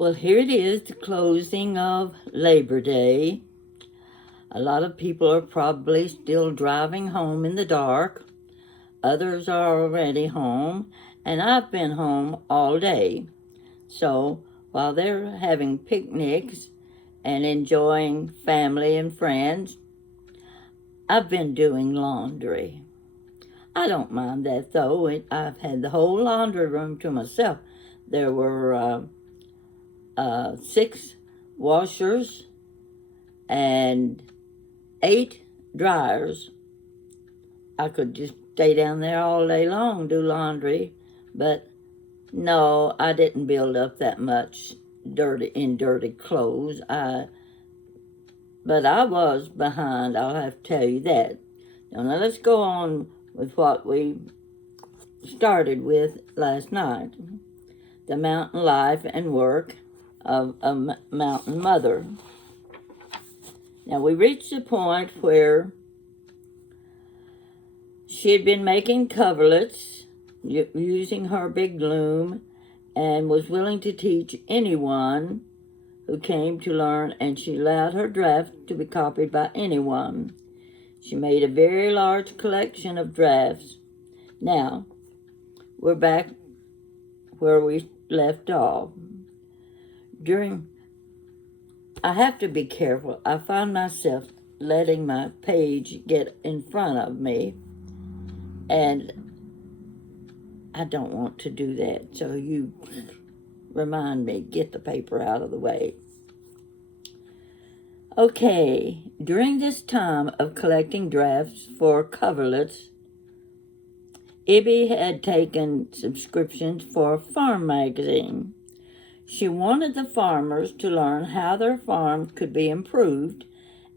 Well, here it is, the closing of Labor Day. A lot of people are probably still driving home in the dark. Others are already home, and I've been home all day. So while they're having picnics and enjoying family and friends, I've been doing laundry. I don't mind that though. I've had the whole laundry room to myself. There were 6 washers and 8 dryers. I could just stay down there all day long, do laundry, but no, I didn't build up that much dirty clothes. But I was behind, I'll have to tell you that. Now let's go on with what we started with last night. The mountain life and work of a mountain mother. Now we reached the point where she had been making coverlets using her big loom and was willing to teach anyone who came to learn, and she allowed her draft to be copied by anyone. She made a very large collection of drafts. Now, we're back where we left off. I have to be careful. I find myself letting my page get in front of me, and I don't want to do that. So you remind me, get the paper out of the way. Okay, during this time of collecting drafts for coverlets, Ibby had taken subscriptions for a farm magazine. She wanted the farmers to learn how their farm could be improved,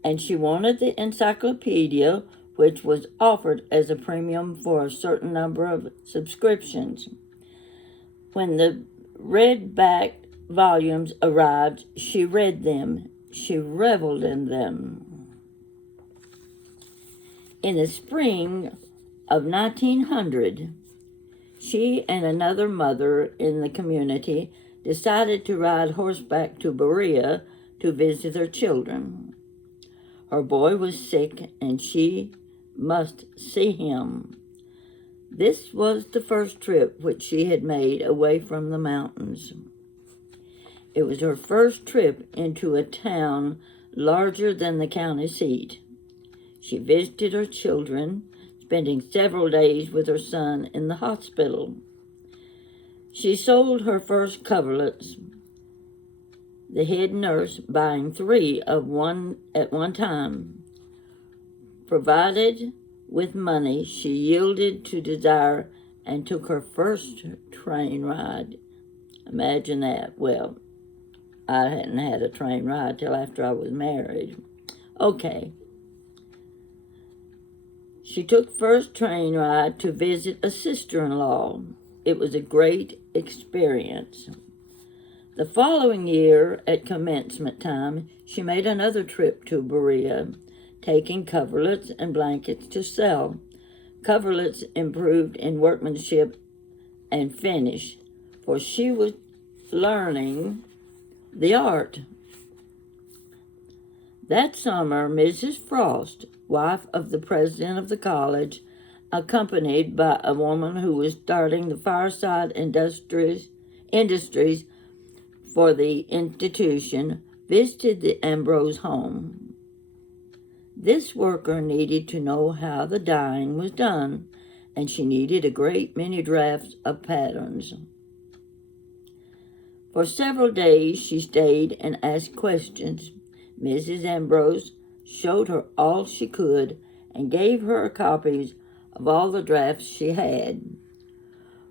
and she wanted the encyclopedia, which was offered as a premium for a certain number of subscriptions. When the red-backed volumes arrived, she read them. She reveled in them. In the spring of 1900, she and another mother in the community decided to ride horseback to Berea to visit her children. Her boy was sick, and she must see him. This was the first trip which she had made away from the mountains. It was her first trip into a town larger than the county seat. She visited her children, spending several days with her son in the hospital. She sold her first coverlets, the head nurse buying 3 of one at one time. Provided with money, she yielded to desire and took her first train ride. Imagine that. Well, I hadn't had a train ride till after I was married. Okay. She took first train ride to visit a sister-in-law. It was a great experience. The following year, at commencement time, she made another trip to Berea, taking coverlets and blankets to sell. Coverlets improved in workmanship and finish, for she was learning the art. That summer, Mrs. Frost, wife of the president of the college, accompanied by a woman who was starting the fireside industries for the institution, visited the Ambrose home. This worker needed to know how the dyeing was done, and she needed a great many drafts of patterns. For several days she stayed and asked questions. Mrs. Ambrose showed her all she could and gave her copies of all the drafts she had.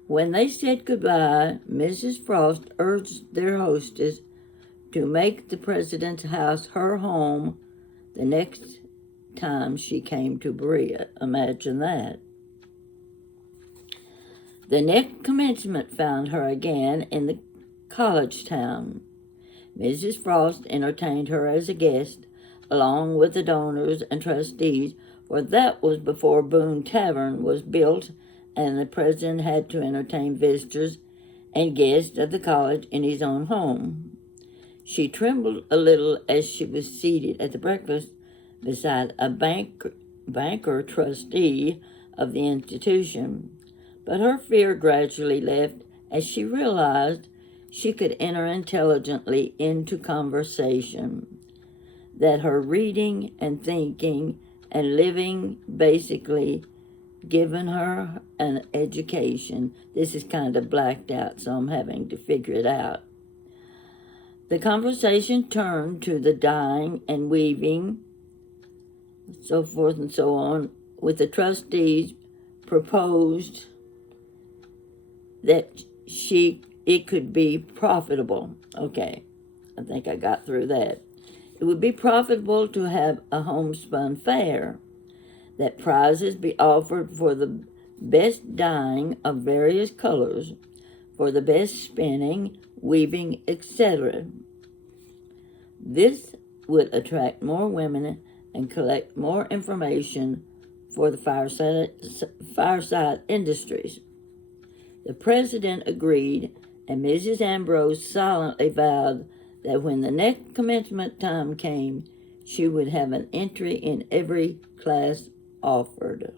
When they said goodbye, Mrs. Frost urged their hostess to make the president's house her home the next time she came to Berea. Imagine that. The next commencement found her again in the college town. Mrs. Frost entertained her as a guest, along with the donors and trustees, for that was before Boone Tavern was built, and the president had to entertain visitors and guests of the college in his own home. She trembled a little as she was seated at the breakfast beside a banker trustee of the institution, but her fear gradually left as she realized she could enter intelligently into conversation, that her reading and thinking and living basically given her an education. This is kind of blacked out, so I'm having to figure it out. The conversation turned to the dyeing and weaving, so forth and so on, with the trustees proposed that it could be profitable. Okay, I think I got through that. It would be profitable to have a homespun fair, that prizes be offered for the best dyeing of various colors, for the best spinning, weaving, etc. This would attract more women and collect more information for the fireside industries. The president agreed, and Mrs. Ambrose silently vowed that when the next commencement time came, she would have an entry in every class offered.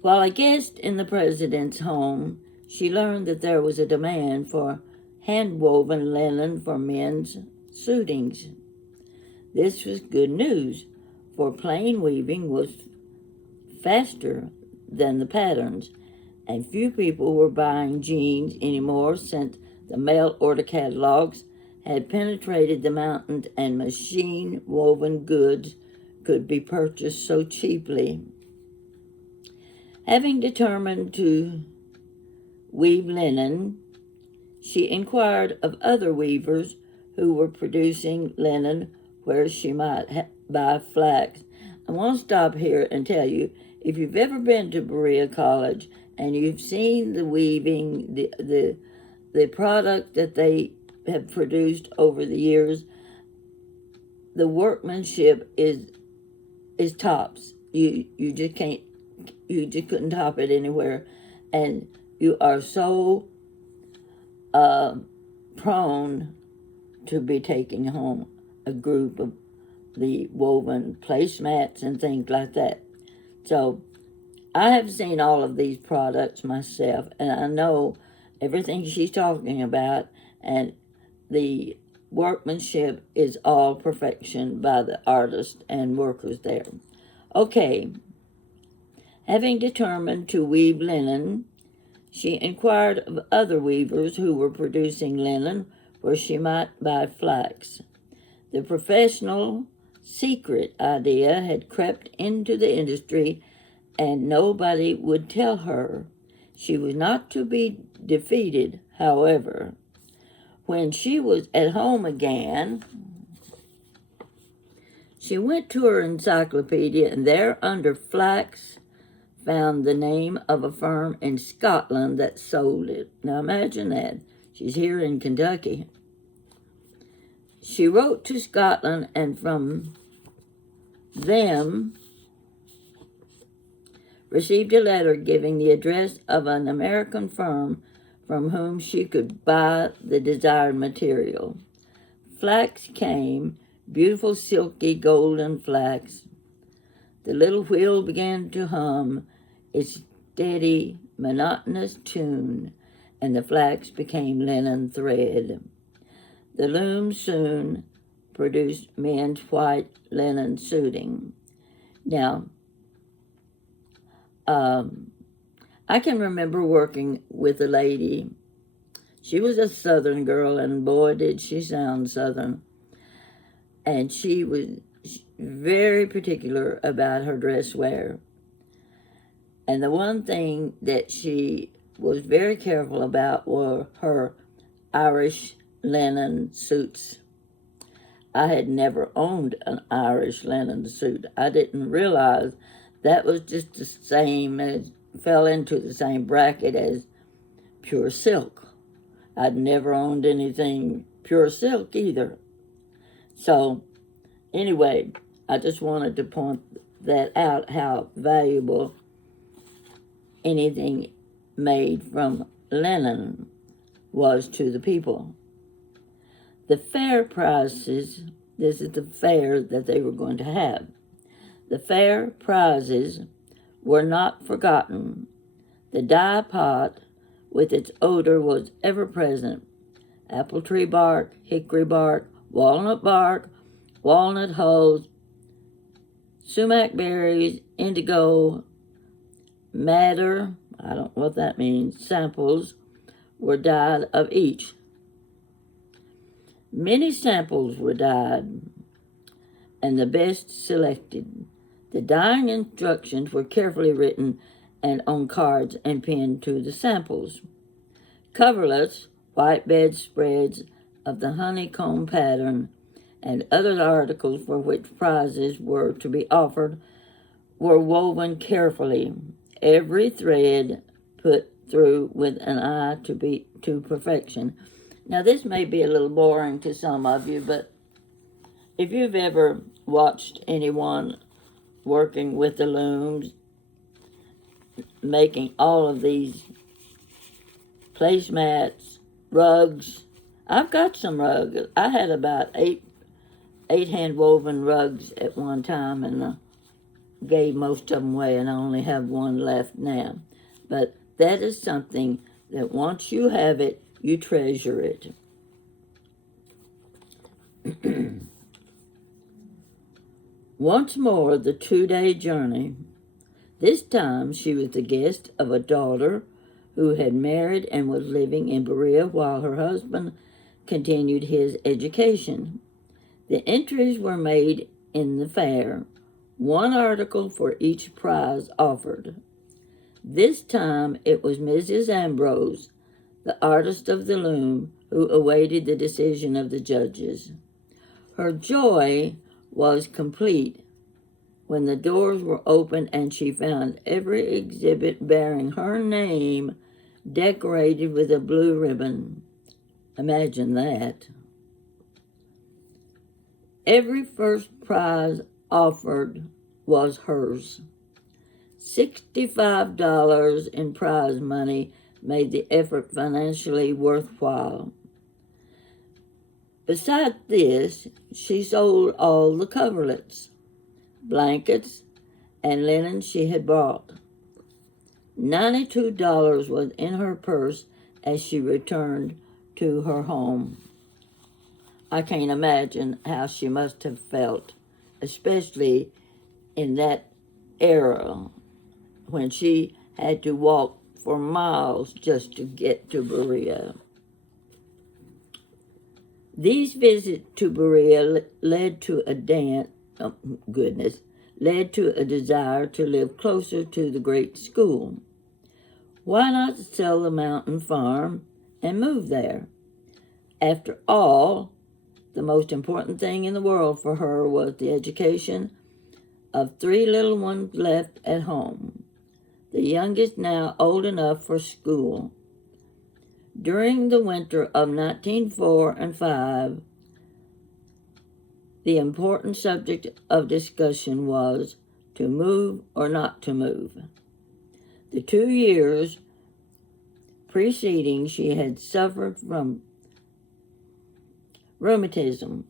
While a guest in the president's home, she learned that there was a demand for hand-woven linen for men's suitings. This was good news, for plain weaving was faster than the patterns, and few people were buying jeans anymore since the mail-order catalogs had penetrated the mountains and machine-woven goods could be purchased so cheaply. Having determined to weave linen, she inquired of other weavers who were producing linen where she might buy flax. I want to stop here and tell you, if you've ever been to Berea College and you've seen the weaving, the product that they have produced over the years, the workmanship is tops. You just can't, you just couldn't top it anywhere, and you are so prone to be taking home a group of the woven placemats and things like that. So I have seen all of these products myself, and I know everything she's talking about, and the workmanship is all perfection by the artists and workers there. Okay, having determined to weave linen, she inquired of other weavers who were producing linen where she might buy flax. The professional secret idea had crept into the industry, and nobody would tell her. She was not to be defeated, however. When she was at home again, she went to her encyclopedia, and there under flax found the name of a firm in Scotland that sold it. Now imagine that. She's here in Kentucky. She wrote to Scotland, and from them received a letter giving the address of an American firm from whom she could buy the desired material. Flax came, beautiful silky golden flax. The little wheel began to hum its steady, monotonous tune, and the flax became linen thread. The loom soon produced men's white linen suiting. Now, I can remember working with a lady. She was a Southern girl, and boy, did she sound Southern. And she was very particular about her dress wear. And the one thing that she was very careful about were her Irish linen suits. I had never owned an Irish linen suit. I didn't realize that was just the same as, fell into the same bracket as pure silk. I'd never owned anything pure silk either. So, anyway, I just wanted to point that out, how valuable anything made from linen was to the people. The fair prizes, this is the fair that they were going to have. The fair prizes were not forgotten. The dye pot with its odor was ever present. Apple tree bark, hickory bark, walnut hulls, sumac berries, indigo, madder, I don't know what that means, samples were dyed of each. Many samples were dyed, and the best selected. The dyeing instructions were carefully written and on cards and pinned to the samples. Coverlets, white bedspreads of the honeycomb pattern, and other articles for which prizes were to be offered were woven carefully, every thread put through with an eye to perfection. Now, this may be a little boring to some of you, but if you've ever watched anyone working with the looms, making all of these placemats, rugs, I've got some rugs. I had about eight hand-woven rugs at one time, and gave most of them away, and I only have one left now. But that is something that once you have it, you treasure it. Once more, the 2-day journey. This time she was the guest of a daughter who had married and was living in Berea while her husband continued his education. The entries were made in the fair, one article for each prize offered. This time it was Mrs. Ambrose, the artist of the loom, who awaited the decision of the judges. Her joy was complete when the doors were opened and she found every exhibit bearing her name decorated with a blue ribbon. Imagine that. Every first prize offered was hers. $65 in prize money made the effort financially worthwhile. Besides this, she sold all the coverlets, blankets, and linen she had bought. $92 was in her purse as she returned to her home. I can't imagine how she must have felt, especially in that era when she had to walk for miles just to get to Berea. These visits to Berea led to a desire to live closer to the great school. Why not sell the mountain farm and move there? After all, the most important thing in the world for her was the education of 3 little ones left at home, the youngest now old enough for school. During the winter of 1904 and 5, the important subject of discussion was to move or not to move. The 2 years preceding, she had suffered from rheumatism,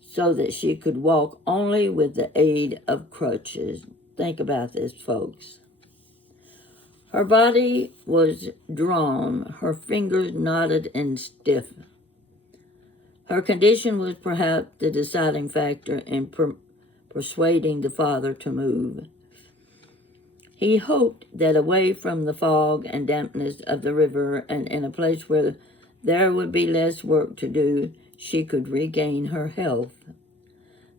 so that she could walk only with the aid of crutches. Think about this, folks. Her body was drawn, her fingers knotted and stiff. Her condition was perhaps the deciding factor in persuading the father to move. He hoped that away from the fog and dampness of the river and in a place where there would be less work to do, she could regain her health.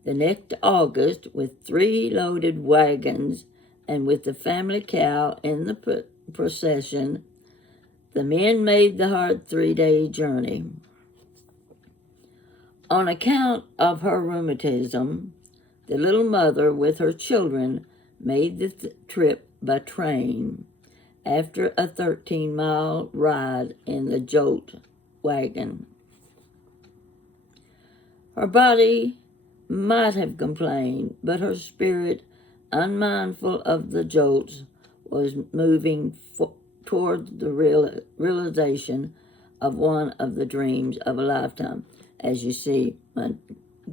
The next August, with 3 loaded wagons and with the family cow in the procession, the men made the hard 3-day journey. On account of her rheumatism, the little mother with her children made the trip by train after a 13-mile ride in the jolt wagon. Her body might have complained, but her spirit, unmindful of the jolts, was moving toward the realization of one of the dreams of a lifetime. As you see, my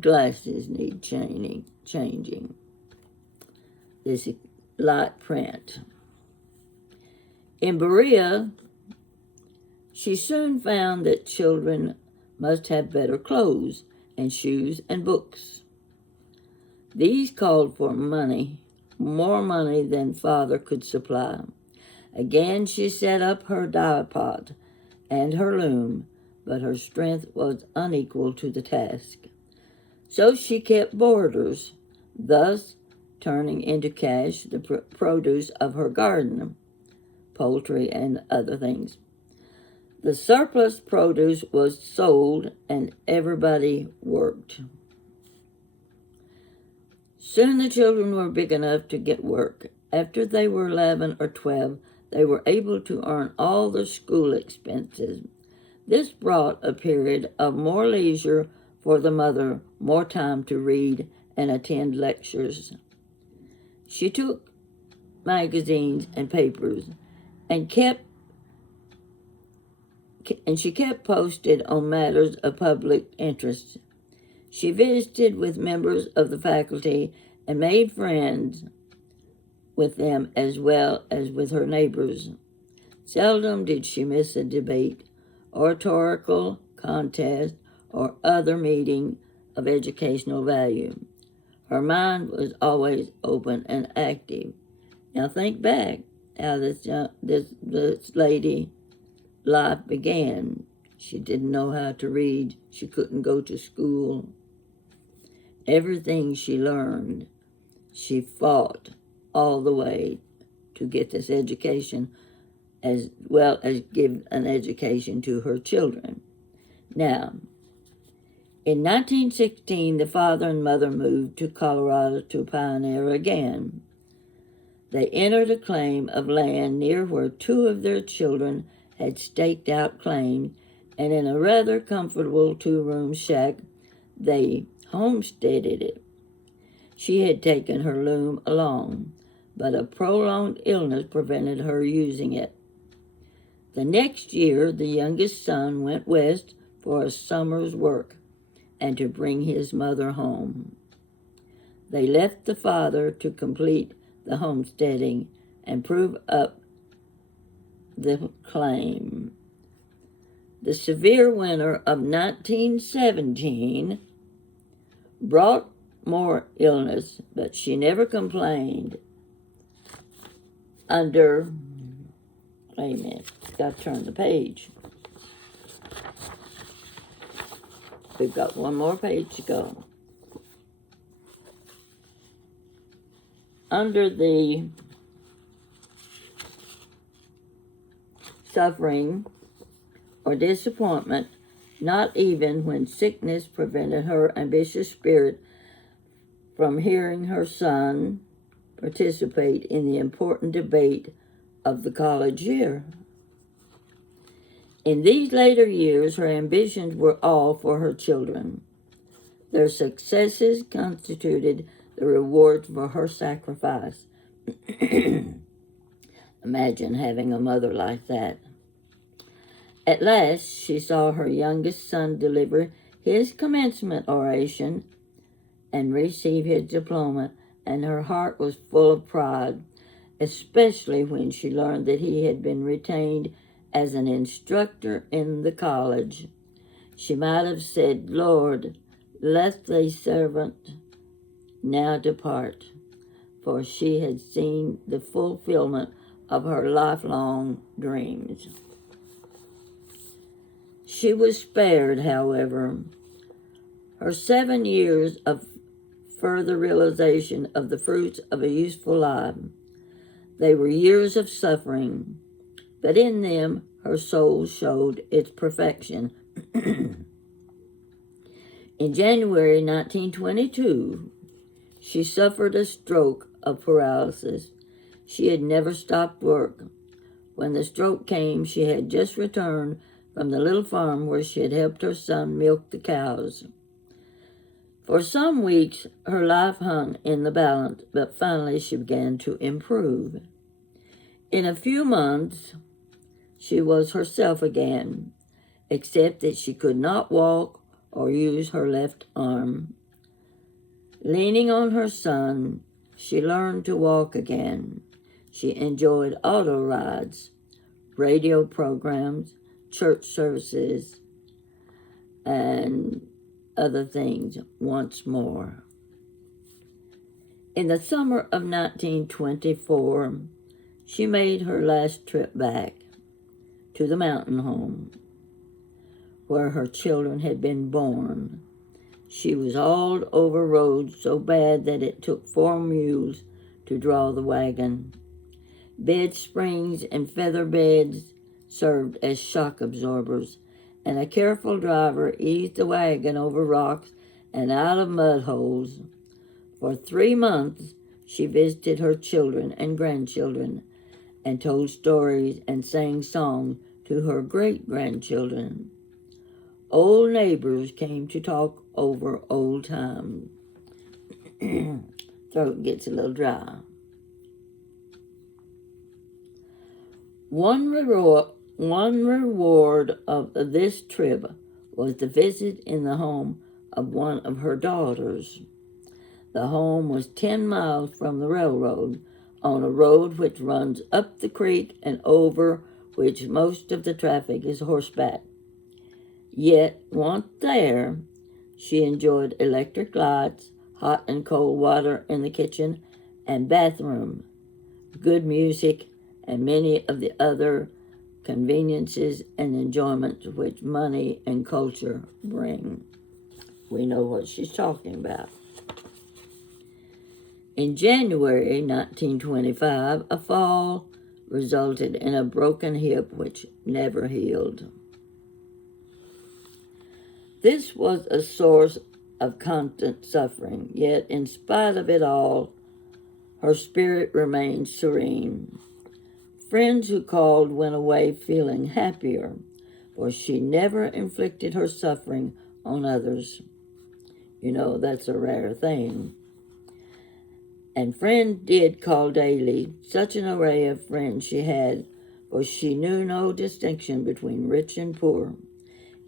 glasses need changing. This is light print. In Berea, she soon found that children must have better clothes and shoes and books. These called for money, more money than father could supply. Again she set up her dye pot and her loom, but her strength was unequal to the task. So she kept boarders, thus turning into cash the produce of her garden, poultry and other things. The surplus produce was sold and everybody worked. Soon the children were big enough to get work. After they were 11 or 12, they were able to earn all their school expenses. This brought a period of more leisure for the mother, more time to read and attend lectures. She took magazines and papers and she kept posted on matters of public interest. She visited with members of the faculty and made friends with them as well as with her neighbors. Seldom did she miss a debate, oratorical contest, or other meeting of educational value. Her mind was always open and active. Now think back how this lady life began. She didn't know how to read. She couldn't go to school. Everything she learned, she fought all the way to get this education, as well as give an education to her children. Now, in 1916, the father and mother moved to Colorado to pioneer again. They entered a claim of land near where two of their children had staked out claims, and in a rather comfortable two-room shack, they homesteaded it. She had taken her loom along, but a prolonged illness prevented her using it. The next year, the youngest son went west for a summer's work and to bring his mother home. They left the father to complete the homesteading and prove up the claim. The severe winter of 1917 brought more illness, but she never complained. Wait a minute, got to turn the page. We've got one more page to go. Under the suffering or disappointment, not even when sickness prevented her ambitious spirit from hearing her son participate in the important debate of the college year. In these later years, her ambitions were all for her children. Their successes constituted the reward for her sacrifice. Imagine having a mother like that. At last, she saw her youngest son deliver his commencement oration and receive his diploma, and her heart was full of pride, especially when she learned that he had been retained as an instructor in the college. She might have said, "Lord, let thy servant now depart," for she had seen the fulfillment of her lifelong dreams. She was spared, however, her 7 years of further realization of the fruits of a useful life. They were years of suffering, but in them her soul showed its perfection. In January 1922, she suffered a stroke of paralysis. She had never stopped work. When the stroke came, she had just returned from the little farm where she had helped her son milk the cows. For some weeks, her life hung in the balance, but finally she began to improve. In a few months, she was herself again, except that she could not walk or use her left arm. Leaning on her son, she learned to walk again. She enjoyed auto rides, radio programs, church services, and other things once more. In the summer of 1924, she made her last trip back to the mountain home where her children had been born. She was hauled over roads so bad that it took 4 mules to draw the wagon. Bed springs and feather beds served as shock absorbers, and a careful driver eased the wagon over rocks and out of mud holes. For 3 months, she visited her children and grandchildren and told stories and sang songs to her great-grandchildren. Old neighbors came to talk over old times. Throat gets a little dry. One reward of this trip was the visit in the home of one of her daughters. The home was 10 miles from the railroad, on a road which runs up the creek and over which most of the traffic is horseback. Yet, once there, she enjoyed electric lights, hot and cold water in the kitchen and bathroom, good music, and many of the other conveniences and enjoyments which money and culture bring. We know what she's talking about. In January 1925, a fall resulted in a broken hip which never healed. This was a source of constant suffering, yet in spite of it all, her spirit remained serene. Friends who called went away feeling happier, for she never inflicted her suffering on others. You know, that's a rare thing. And friends did call daily. Such an array of friends she had, for she knew no distinction between rich and poor,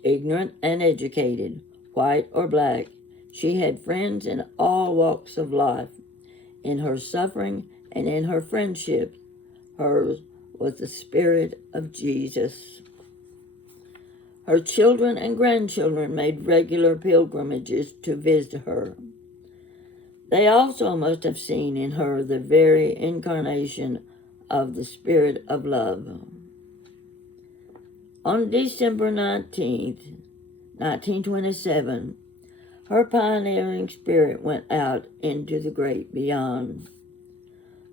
ignorant and educated, white or black. She had friends in all walks of life. In her suffering and in her friendship, hers was the Spirit of Jesus. Her children and grandchildren made regular pilgrimages to visit her. They also must have seen in her the very incarnation of the Spirit of love. On December 19th, 1927, her pioneering spirit went out into the great beyond.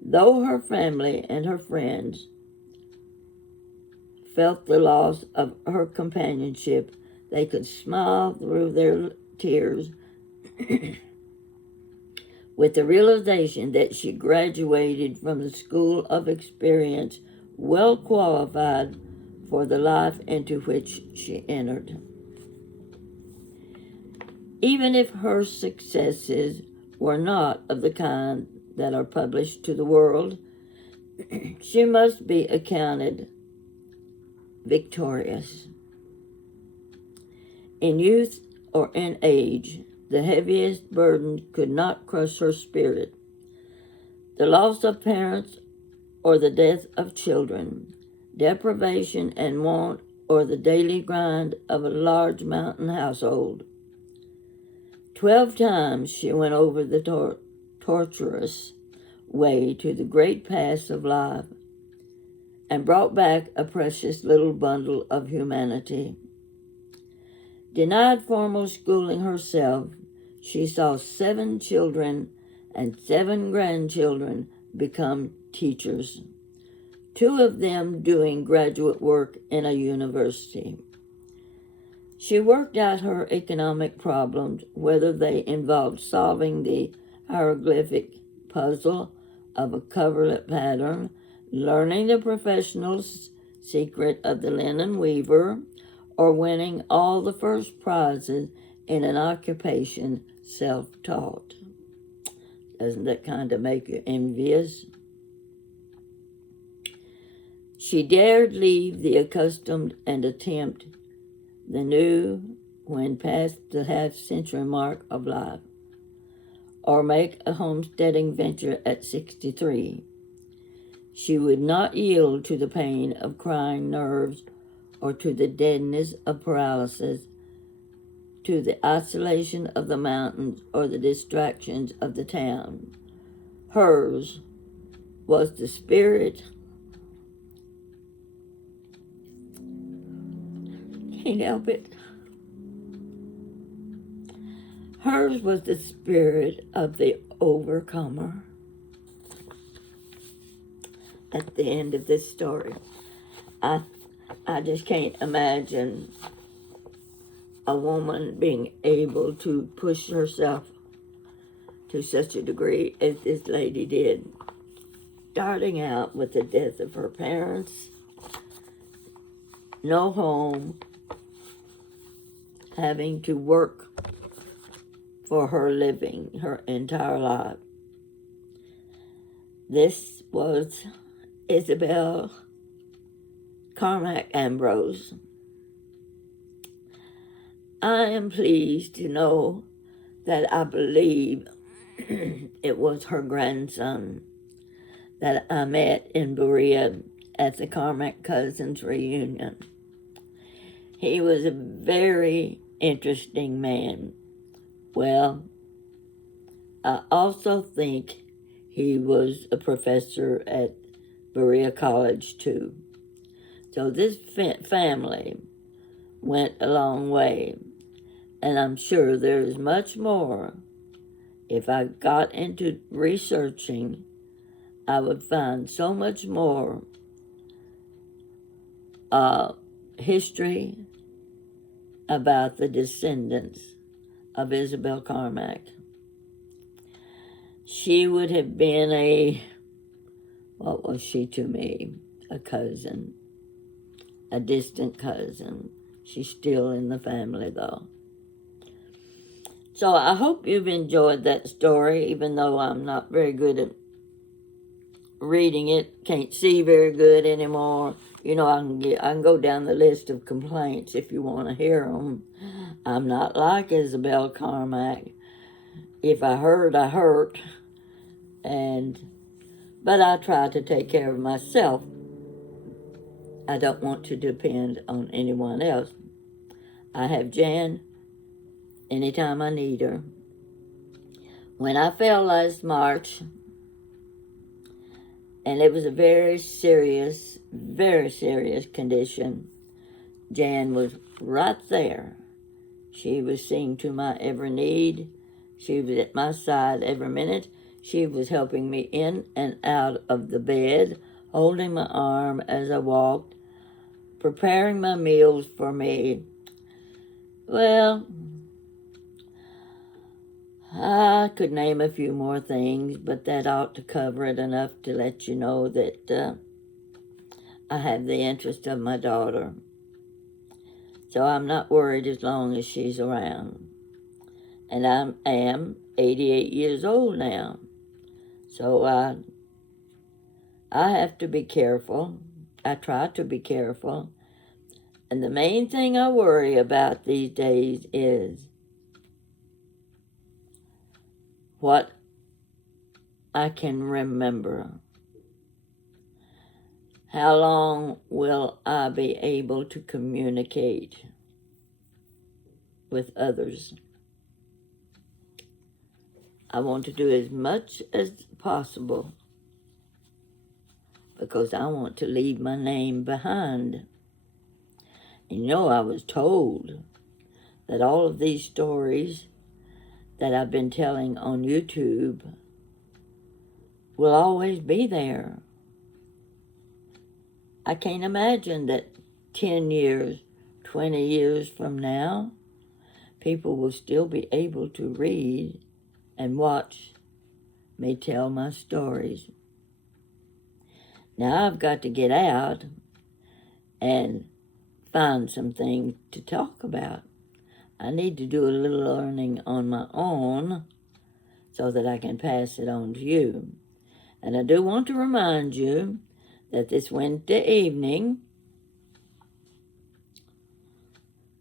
Though her family and her friends felt the loss of her companionship, they could smile through their tears with the realization that she graduated from the school of experience well qualified for the life into which she entered. Even if her successes were not of the kind that are published to the world, she must be accounted victorious. In youth or in age, the heaviest burden could not crush her spirit. The loss of parents or the death of children, deprivation and want or the daily grind of a large mountain household. 12 times she went over the tortuous way to the great paths of life and brought back a precious little bundle of humanity. Denied formal schooling herself, she saw 7 children and 7 grandchildren become teachers, 2 of them doing graduate work in a university. She worked out her economic problems, whether they involved solving the hieroglyphic puzzle of a coverlet pattern, learning the professional secret of the linen weaver, or winning all the first prizes in an occupation self-taught. Doesn't that kind of make you envious? She dared leave the accustomed and attempt the new when past the half-century mark of life, or make a homesteading venture at 63. She would not yield to the pain of crying nerves or to the deadness of paralysis, to the isolation of the mountains or the distractions of the town. Hers was the spirit, can't help it. Hers was the spirit of the overcomer. At the end of this story, I just can't imagine a woman being able to push herself to such a degree as this lady did, starting out with the death of her parents, no home, having to work for her living her entire life. This was Isabel Carmack Ambrose. I am pleased to know that I believe it was her grandson that I met in Berea at the Carmack Cousins reunion. He was a very interesting man. Well, I also think he was a professor at Berea College too. So this family went a long way, and I'm sure there is much more. If I got into researching, I would find so much more history about the descendants of Isabel Carmack. She would have been what was she to me? A cousin, a distant cousin. She's still in the family, though. So I hope you've enjoyed that story, even though I'm not very good at reading it. Can't see very good anymore. You know, I can go down the list of complaints if you want to hear them. I'm not like Isabel Carmack. If I hurt, I hurt. But I try to take care of myself. I don't want to depend on anyone else. I have Jan anytime I need her. When I fell last March, and it was a very serious condition, Jan was right there. She was seeing to my every need. She was at my side every minute. She was helping me in and out of the bed, holding my arm as I walked, preparing my meals for me. Well, I could name a few more things, but that ought to cover it enough to let you know that I have the interest of my daughter. So I'm not worried as long as she's around. And I am 88 years old now. So I have to be careful. I try to be careful. And the main thing I worry about these days is what I can remember. How long will I be able to communicate with others? I want to do as much as possible because I want to leave my name behind. And you know, I was told that all of these stories that I've been telling on YouTube will always be there. I can't imagine that 10 years, 20 years from now, people will still be able to read and watch me tell my stories. Now I've got to get out and find some things to talk about. I need to do a little learning on my own so that I can pass it on to you. And I do want to remind you that this Wednesday evening,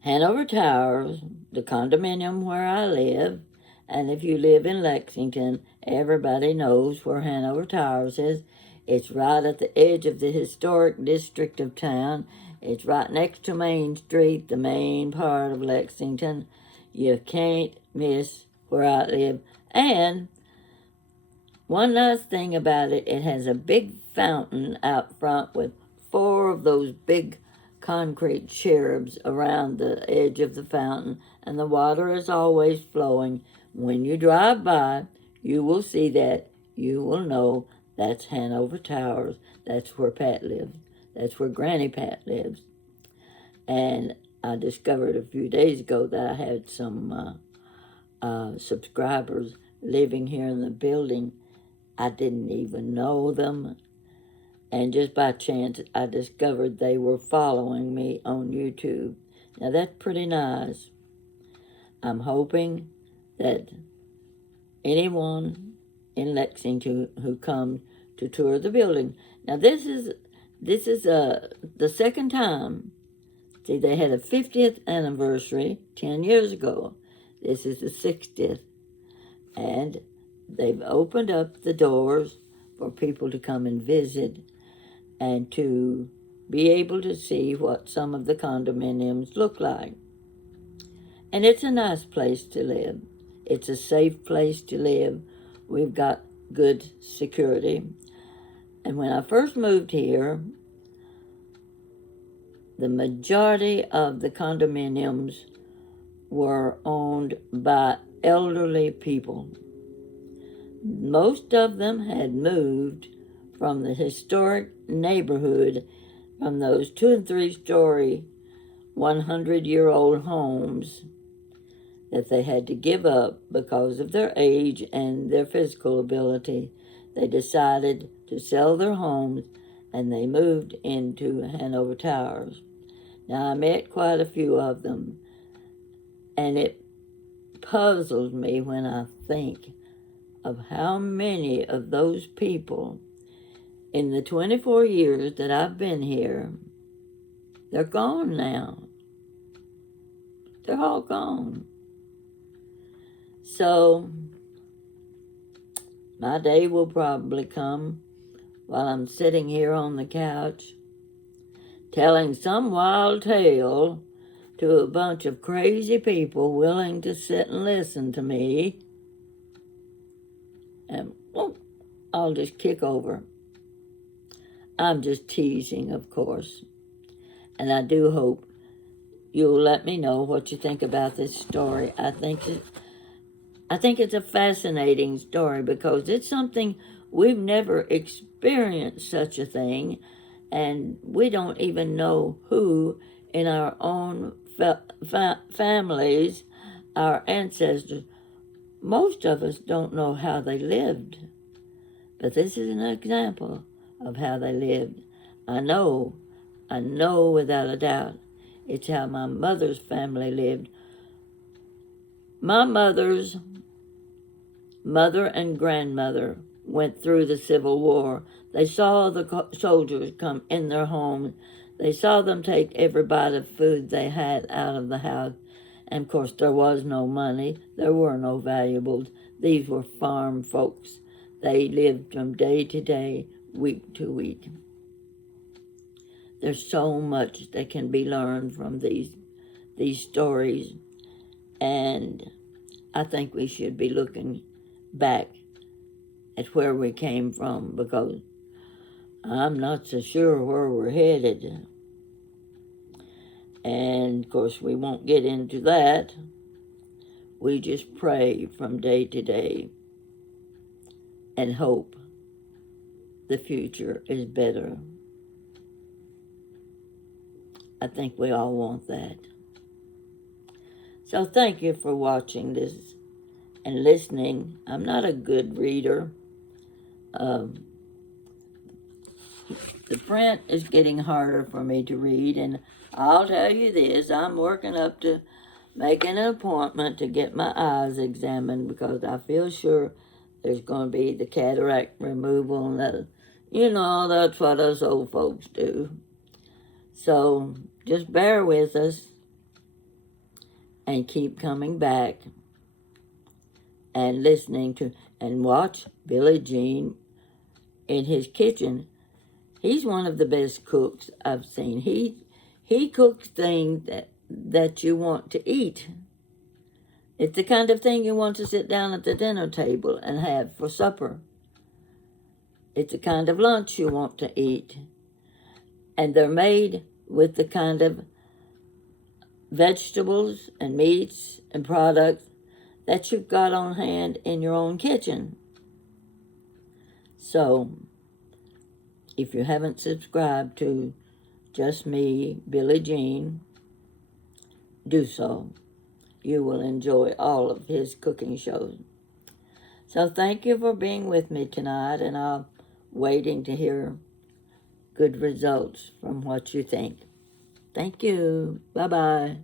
Hanover Towers, the condominium where I live, and if you live in Lexington, everybody knows where Hanover Towers is. It's right at the edge of the historic district of town. It's right next to Main Street, the main part of Lexington. You can't miss where I live. And one nice thing about it, it has a big fountain out front with 4 of those big concrete cherubs around the edge of the fountain, and the water is always flowing. When you drive by, you will see that. You will know that's Hanover Towers. That's where Pat lives. That's where Granny Pat lives. And I discovered a few days ago that I had some subscribers living here in the building. I didn't even know them. And just by chance, I discovered they were following me on YouTube. Now, that's pretty nice. I'm hoping that anyone in Lexington who comes to tour the building. Now, this is the second time. See, they had a 50th anniversary 10 years ago. This is the 60th. And they've opened up the doors for people to come and visit and to be able to see what some of the condominiums look like. And it's a nice place to live. It's a safe place to live. We've got good security. And when I first moved here, the majority of the condominiums were owned by elderly people. Most of them had moved from the historic neighborhood, from those 2 and 3 story 100-year-old homes that they had to give up because of their age and their physical ability. They decided to sell their homes and they moved into Hanover Towers. Now, I met quite a few of them, and it puzzles me when I think of how many of those people in the 24 years that I've been here, they're gone now. They're all gone. So, my day will probably come while I'm sitting here on the couch telling some wild tale to a bunch of crazy people willing to sit and listen to me. And I'll just kick over. I'm just teasing, of course. And I do hope you'll let me know what you think about this story. I think it's a fascinating story because it's something we've never experienced such a thing, and we don't even know who in our own families, our ancestors, most of us don't know how they lived. But this is an example of how they lived. I know without a doubt, it's how my mother's family lived. My mother's mother and grandmother went through the Civil War. They saw the soldiers come in their homes. They saw them take every bite of food they had out of the house. And of course, there was no money. There were no valuables. These were farm folks. They lived from day to day, week to week. There's so much that can be learned from these stories. And I think we should be looking back at where we came from, because I'm not so sure where we're headed. And of course, we won't get into that. We just pray from day to day and hope the future is better. I think we all want that. So thank you for watching this and listening. I'm not a good reader. The print is getting harder for me to read, and I'll tell you this, I'm working up to making an appointment to get my eyes examined, because I feel sure there's going to be the cataract removal, and that's what us old folks do. So just bear with us. and keep coming back and listening to and watch Billy Jean in his kitchen. He's one of the best cooks I've seen. He cooks things that you want to eat. It's the kind of thing you want to sit down at the dinner table and have for supper. It's the kind of lunch you want to eat. And they're made with the kind of vegetables and meats and products that you've got on hand in your own kitchen. So, if you haven't subscribed to Just Me, Billy Jean, do so. You will enjoy all of his cooking shows. So thank you for being with me tonight, and I'm waiting to hear good results from what you think. Thank you. Bye-bye.